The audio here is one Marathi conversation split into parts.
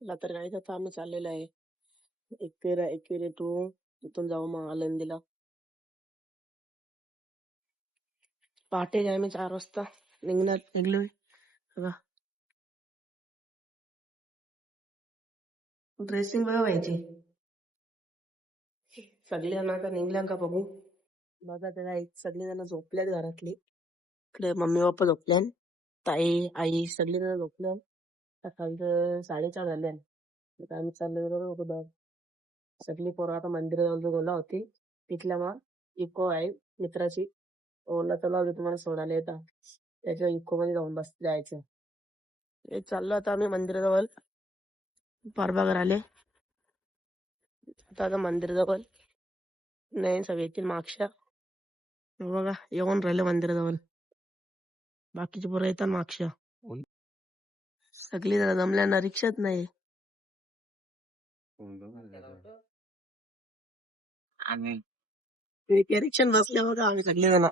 तर गाईज आता आम्ही चाललेलो आहे एकविरा टू तिथून जाऊ मग आळंदीला. पहाटे आम्ही 4 वाजता निघलोय. बघा ड्रेसिंग बघा व्हायची सगळ्यांना आता निघल्या का बघू. बघा त्याला सगळे जण झोपल्यात घरातली. इकडे मम्मी पप्पा झोपल्यान, ताई आई सगळे जण झोपल्यान. सकाळचं 4:30 झाले. आता आम्ही चाललोय बघा. सगळी पोरं आता मंदिराजवळ गोला होती तिथल्या मग इको आहे मित्राची. ओला चला तुम्हाला सोडायला येतात त्याच्या इको मध्ये जाऊन जायचं. चाललो आता आम्ही मंदिराजवळ. पारबागर आले आता मंदिराजवळ. नाही सगळे येतील मागच्या. बघा येऊन राहिले मंदिराजवळ. बाकीचे पोरं येतात मागच्या. सगळी जण जमल्याना रिक्षाच नाही. रिक्षात बसल्या बघा आम्ही सगळे जण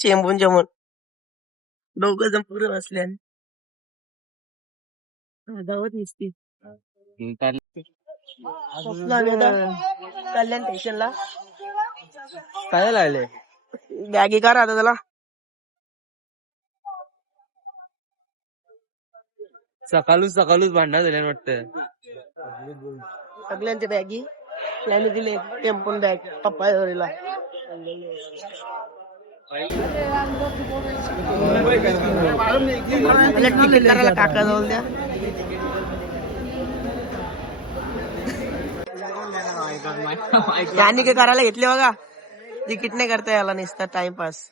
चेंबून जमून दोघ जण पुरे बसले. धावत दिसती कल्याण स्टेशनला. काय लागले बॅगी का राहता त्याला. सकाळूच भांडणं झाले वाटतं. सगळ्यांच्या बॅगी त्याने दिले टेम्पोन बॅग पप्पाला. तिकीट करायला काका जाऊन द्या. त्यांनी काय करायला घेतले बघा. तिकीट नाही करता याला नुसता टाइमपास.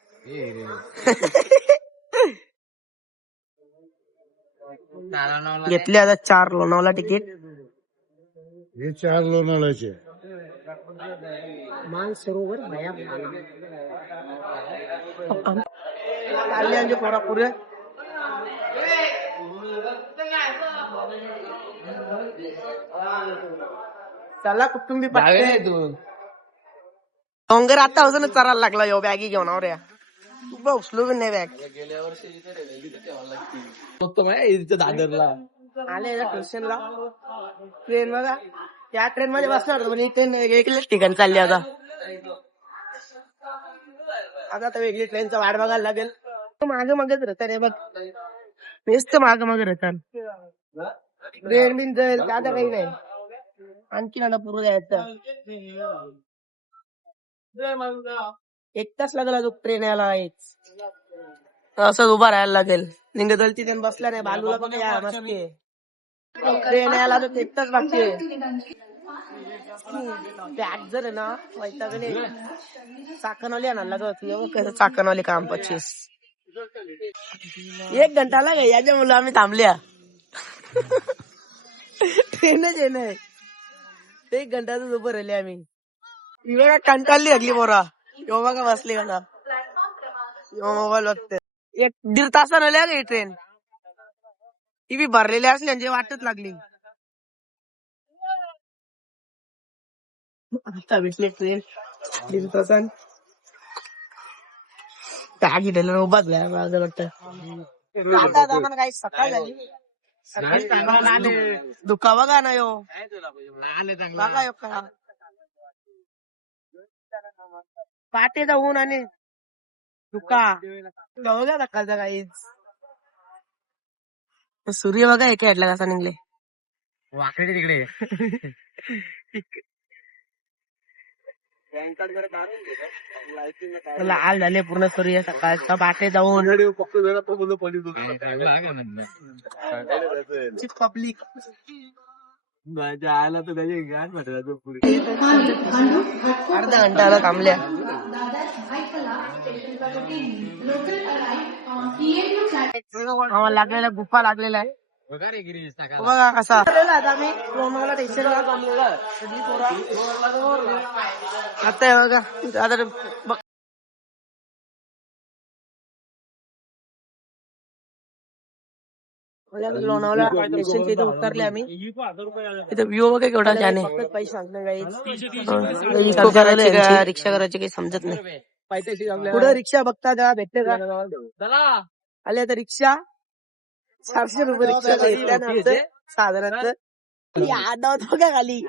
घेतले आता 4 लोणावळा तिकीट. हे 4 लोणावळ्याचे. मानसरोवर भया चालले पोरा पुरे. चला कुटुंबी डोंगर आता अजून चरायला लागला यो बॅगी घेऊन रे. उचलू बी नाही बॅग. दादरला आले स्टेशनला. ट्रेन बघा त्या ट्रेन मध्ये बसणार म्हणजे ट्रेन वेगळीच ठिकाणी चालली. आता आता वेगळी ट्रेनचा वाट बघायला लागेल. मागच राहता रे बघ. नुसतं माग राहतात. ट्रेन बिन जाईल आता काही नाही. आणखी आता पूर्ण जायचं 1 तास लागला जो ट्रेन यायला. असंच उभा राहायला लागेल. निघत तिथे बसला नाही. बालूला बघा या मस्ती ट्रेन यायला तर 1 तास बाकी आहे. बॅग जर आहे ना वैतागले. चाकणवाली आणायला लागत. कसं चाकणवाली काम 25 1 घंटा लागे. याच्या मुलं आम्ही थांबल्या. ट्रेनच आहे नाही. 1 घंटाच उभं राहिले आम्ही. कंटाळली लागली पोरा. यो बघा बसली का मोबाईल बघते. 1-1.5 तासानं आली ट्रेन. ती बी भरलेली असली म्हणजे वाटच लागली. आता भेटली ट्रेन 1.5 तासान. बॅग इथं उभाच माझं वाटतं. आता काही सकाळ झाली. दुखा बघा ना यो बघा यो का पाटे जाऊन आणि दुका बघा सकाळचा काहीच. सूर्य बघा एका हेडला कसा निघले वाकडे तिकडे. लाल झाले पूर्ण सूर्य सकाळचा. पाटे जाऊन पब्लिक आला तर त्याचे गाठ म्हटलं पुढे. अर्धा घंटा थांबल्या. लागलेला गुफा लागलेला आहे बघा कसा. आम्ही लोणावळा स्टेशनला थांबलेला. आता बघा आता लोणावळा स्टेशनच्या इथे उतरले आम्ही. इथे व्ह्यू बघा केवढा छान आहे. पैसे सांगतो काही रिक्षा करायची काही समजत नाही. पुढे रिक्षा बघता तेव्हा भेटते का. आले आता रिक्षा 400 रुपये रिक्षा घेतल्यानंतर साधारण आठवत का खाली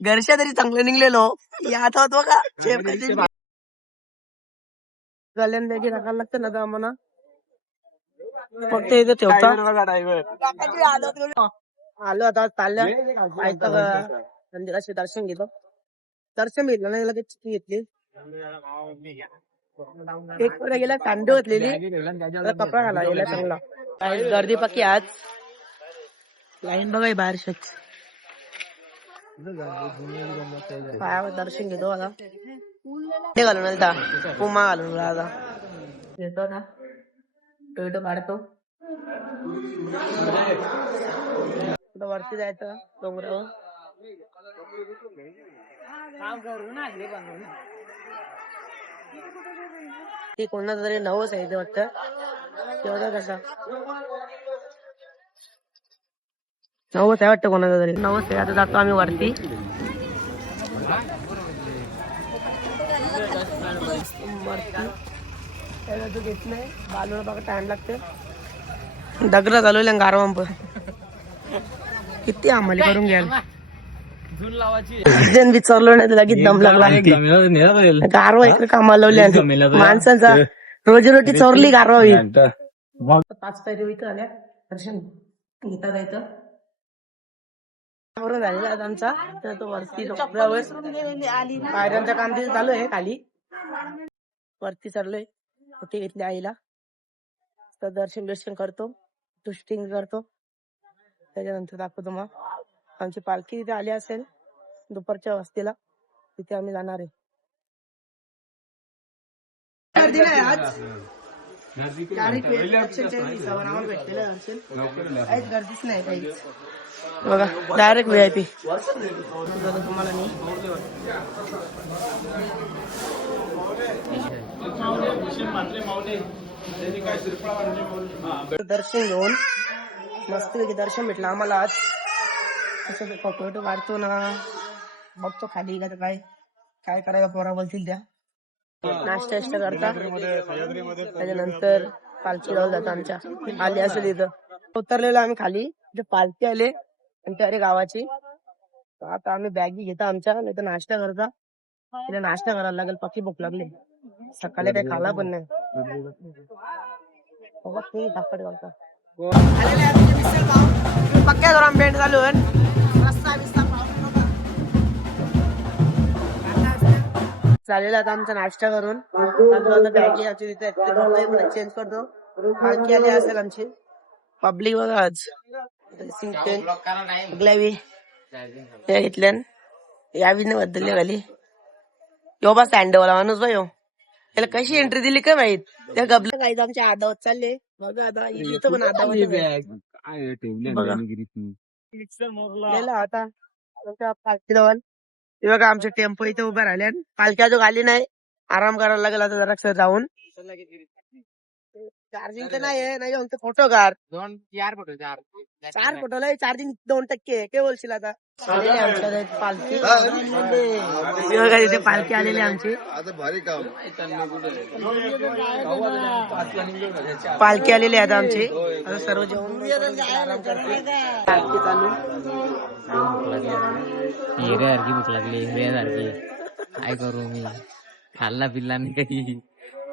घरच्या तरी चांगलं निघलेलो आठवत का शेफ कधी गल्यान बॅगी टाकायला लागतं ना तर आम्हाला फक्त इथे ठेवता आलो आता चालल्या मंदिराचे दर्शन घेतो दर्शन घेतलं नाही लगेच चिठ्ठी घेतली एक पुढे गेला कांदे होतलेली कपडा घाला गेला चांगला गर्दी पक्की आज लाईन बघा बाहेरच पायावर दर्शन घेतो आता ते घालून आता पुमा घालून आता घेतो आता टोयोटो काढतो वरती जायचं डोंगरावर ते कोणाचं तरी नवस आहे ते वाटतं तेवढा कसा नवस आहे वाटतं कोणाचा तरी नवस आहे आता जातो आम्ही वरती वरती घेत नाही बालूला बघा टाइम लागते दगड चालवल्या गारवांप किती आम्हाला करून घ्याल विचारलो नाही तर लगेच दम लागला गारवा इकडे कामाला लावल्या माणसांचा रोजीरोटी चोरली गारवा होईल 5 पायरी इथं आल्या दर्शन घेता जायचं झालेला आज आमचा तर तो वरती पायऱ्यांचं काम तिथे चालू आहे खाली वरती चाललोय कुठे घेतली आईला तर दर्शन करतो तुष्टिंग करतो त्याच्यानंतर दाखवतो मग आमची पालखी तिथे आली असेल दुपारच्या वस्तीला तिथे आम्ही जाणार आहे गर्दी नाही आज काहीच गर्दीच नाही काहीच बघा डायरेक्ट VIP तुम्हाला मी दर्शन घेऊन मस्त दर्शन भेटलं आम्हाला आज फोटो काढतो ना बघतो खाली का काय काय करायला पोरा बोलतील त्या नाश्ता करता त्याच्यानंतर पालखी जाऊ जातो आमच्या आली असेल इथं उतरलेलो आम्ही खाली पालखी आले आणि त्या गावाची आता आम्ही बॅगी घेता आमच्या नाही तर नाश्ता करता तिला नाश्ता करायला लागेल पक्की भूक लागली सकाळी काही खाला पण नाही पक्क्या जोरात भेट चालू चालेल आता आमचा नाश्ता करून बॅगी चेंज करतो पालखी आली असेल आमची पब्लिक बघा आज घेतल्या यावी बदलले खाली यो बा सँडवाला माणूस बा यो त्याला कशी एंट्री दिली काय माहित त्या गबला काही आमच्या आदावत चालले बघा आता इथं पण आदावत आता पालखी जवळ बघा आमचे टेम्पो इथे उभे राहिले पालख्या जो आली नाही आराम करायला लागेल आता जरा जाऊन चार्जिंग तर नाही फोटो काढ 4 फोटोला चार्जिंग 2% काय बोलशील आता आलेली आमच्या पालखी इथे पालखी आलेली आमची पालखी आलेली आता आमची आता सर्व जेवण आराम करते पालखी चालू हिऱ्यासारखी भूक लागली हिऱ्यासारखी काय करू मी खाल्ला पिल्ला नाही काही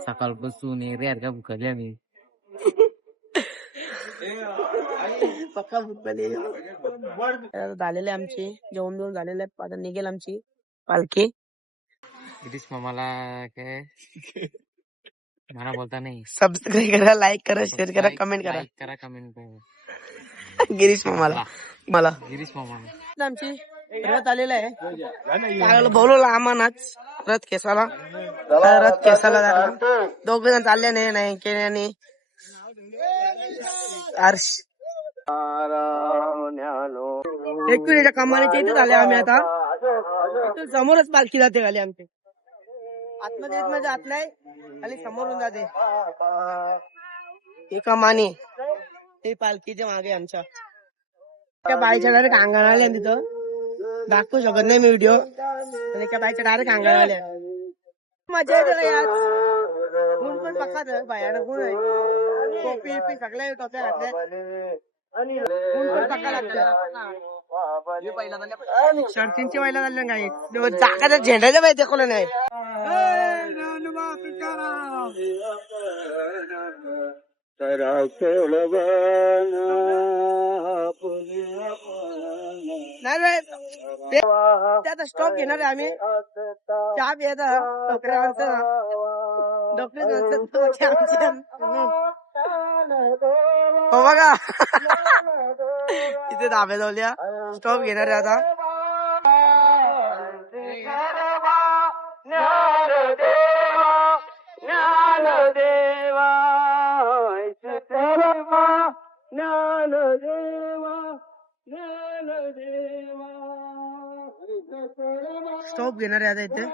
सकाळपासून हिऱ्यासारखा भूकली आम्ही पक्का भूक झालेले आमची जेवण झालेले आता निघेल आमची पालखी गिरीश मामाला काय मला बोलता नाही सबस्क्राईब करा लाईक करा शेअर करा कमेंट करा कमेंट गिरीश मामाला मला गिरीश मामा आमची रथ आलेला आहे बोलवलं आम्हानाच रथ केसाला दोघ जण चालले नाही केल्याने हर्ष एकविरेच्या कमानीच्या इथे झाले आम्ही आता समोरच पालखी जाते खाली आमची आतमध्ये जात नाही खाली समोरून जाते ही कमानी ही पालखीच्या मागे आमच्या त्या बाईच्या डायरेक्ट अंगण आल्या तिथं दाखवू शकत नाही मी व्हिडिओ त्या बाईच्या डायरेक्ट अंगण आल्या मजा येते आज ऊन पण पक्काच भयानक ऊन आहे टोपी सगळ्या टोप्या घातल्या ऊन पण पक्का लागतं शर्तींची व्हायला झाल्या काही चाकाच्या झेंड्याच्या माहिती कोणा नाही नाही त्याचा स्टॉप घेणार आहे आम्ही चहा पियाचा हो बघा इथे धाब्या जाऊया स्टॉप घेणार आहे आता स्टॉप घेणार आहे आता इथे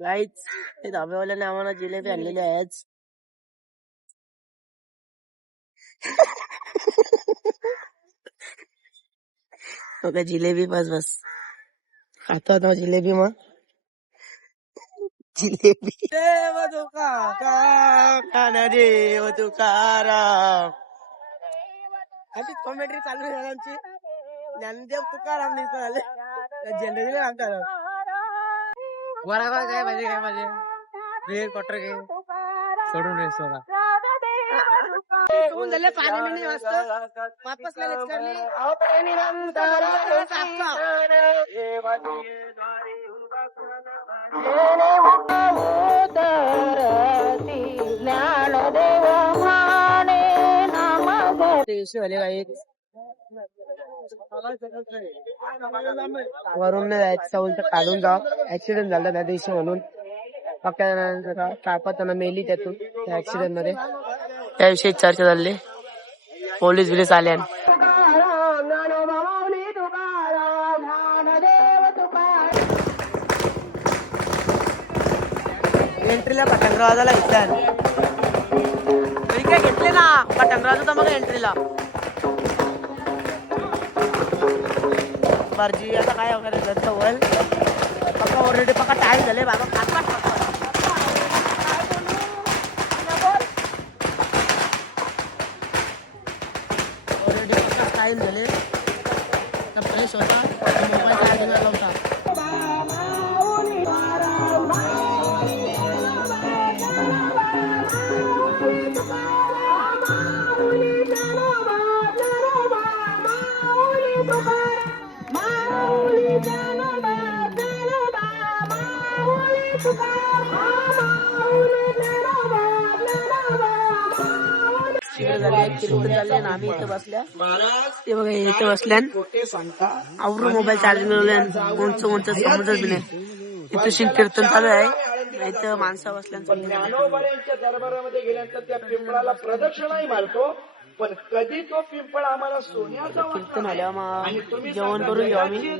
गाईच हे धाब्यावाल्याने आम्हाला जिलेबी आणलेली आहेच ओके जिलेबी बस खातो आता जिलेबी मग जिलेबी देव तुकाराम देव तुकाराम अशी कॉमेंट्री चालू आहे आमची ज्ञानदेव तुकाराम नाही झाले जनरली आमच्या वरा काय पाहिजे वेळ क्वार्टर घे सोडून रे सोडा झाले पाणी मिळणे वाजत वापस लगेच करली वरून नाही जायचं उलट खालून जा ऍक्सिडेंट झाला त्या दिवशी म्हणून कापताना मेली त्यातून त्या ऍक्सिडेंट मध्ये त्याविषयी चर्चा झाली पोलीस बिलीस आले एंट्रीला पटंगरावाजाला घेतल्या काय घेतले ना पटंगरावाजा मग एंट्रीला बारजी आता काय वगैरे घरचं वल पक्का ऑलरेडी पक्का टाइम झाले बाबा ऑलरेडी पक्का टाइम झाले तर फ्रेश होता मोबाईल चार्जिंगला लावता आम्ही इथे बसल्या ते बघा इथे बसल्या आवरून मोबाईल चार्जिंग लावल्या कोणचं समजत नाही इथे शिव कीर्तन चालू आहे इथं माणसं बसल्या दरबारामध्ये गेल्यानंतर त्या पिंपळाला प्रदक्षिणाही मारतो पण कधी तो पिंपळ आम्हाला सोन्याचा कीर्तन आल्यावर मग जेवण करून घेऊ आम्ही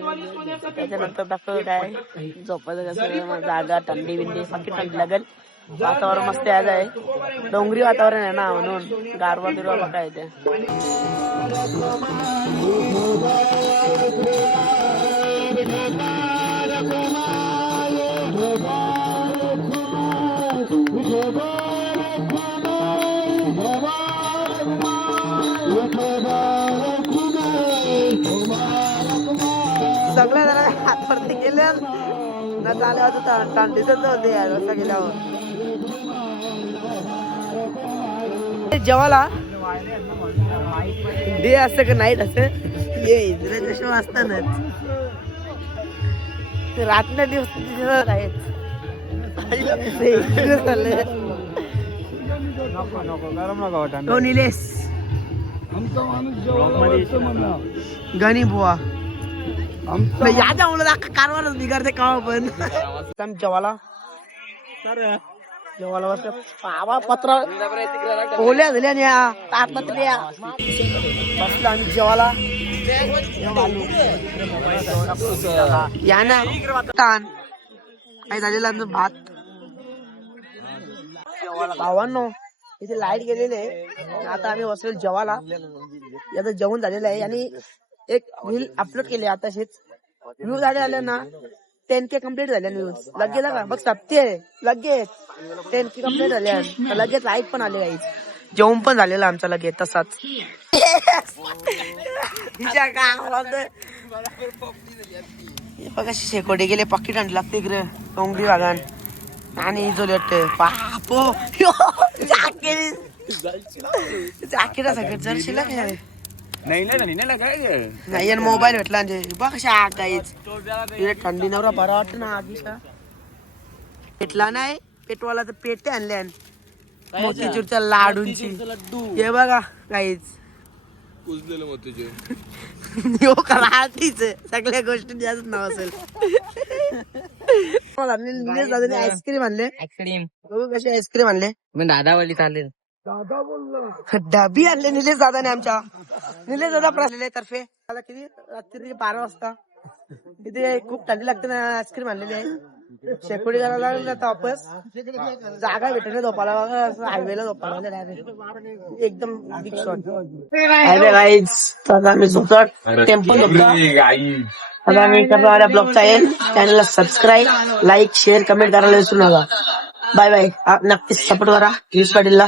त्याच्यानंतर दाखव काय झोपायचं कसं जागा थंडी बिंडी बाकी थंडी लागेल वातावरण मस्त आज आहे डोंगरी वातावरण आहे ना म्हणून गारवा बिरवा बघा येते सगळ्या जरा हातवरती गेल्या ना चालल्यावर थंडीच होते असं गेल्यावर जेवायला डे असतं का नाईट असं ये इजरायलच्या शो असतानाच रात्र दिवस आहेत निलेश गणी बुवा याच्या मुलं कारवारच बिघडते का पण जेवाला जेवाला बाबा पत्र ओल्या झाल्या ताटल्या बसलो आम्ही जेवाला या ना ताण काय झालेला भात भावांनो इथे लाईट गेलेली आहे आता आम्ही बसलो जेवाला याचं जेवण झालेलं आहे आणि एक रील अपलोड केली आताशीच व्ह्यू झाले ना 10K कम्प्लीट झाल्या न्यूज लगेच का बघ सप्ते लगेच 10K कम्प्लीट झाल्या लगेच लाईट पण आले गाईज जेवण पण झालेलं आमचा लगे तसाच. हिच्या गावात बघा शेकोटे गेले पाकिट आणलं लागते इकडे टोंगडी वागान आणि जो लेट बापो जाकेटा सगळं जरशीला काय नाही मोबाईल भेटला बघ कशा काहीच थंडी नवरा बरा वाटत ना आधीचा भेटला नाही पेटवाला तर पेटे आणल्या मोतीचूरच्या लाडूंची हे बघा काहीच हो कराटीच सगळ्या गोष्टी जास्त नाव असेल. निलेश दादाने आईस्क्रीम आणले आईस्क्रीम कसे आईस्क्रीम आणले मी दादावाली चालेल डबी आणले निलेश दादाने आमच्या निलेश दादा प्रसले तर्फे मला किती रात्री 12 वाजता तिथे खूप थंडी लागते ना आईस्क्रीम आणलेली आहे. शेकोडी करायला लागला तर वापस जागा भेटले झोपाला हायवेला झोपाला एकदम बिग शॉट हायवे गाईज. आता आम्ही झोपतो टेम्पल झोपतो. आता आम्ही करणाऱ्या ब्लॉगचा एंड. चॅनलला सबस्क्राईब लाईक शेअर कमेंट करायला विसरू नका. Bye bye. नक्कीच सपोर्ट करा गिरीश पाटीलला.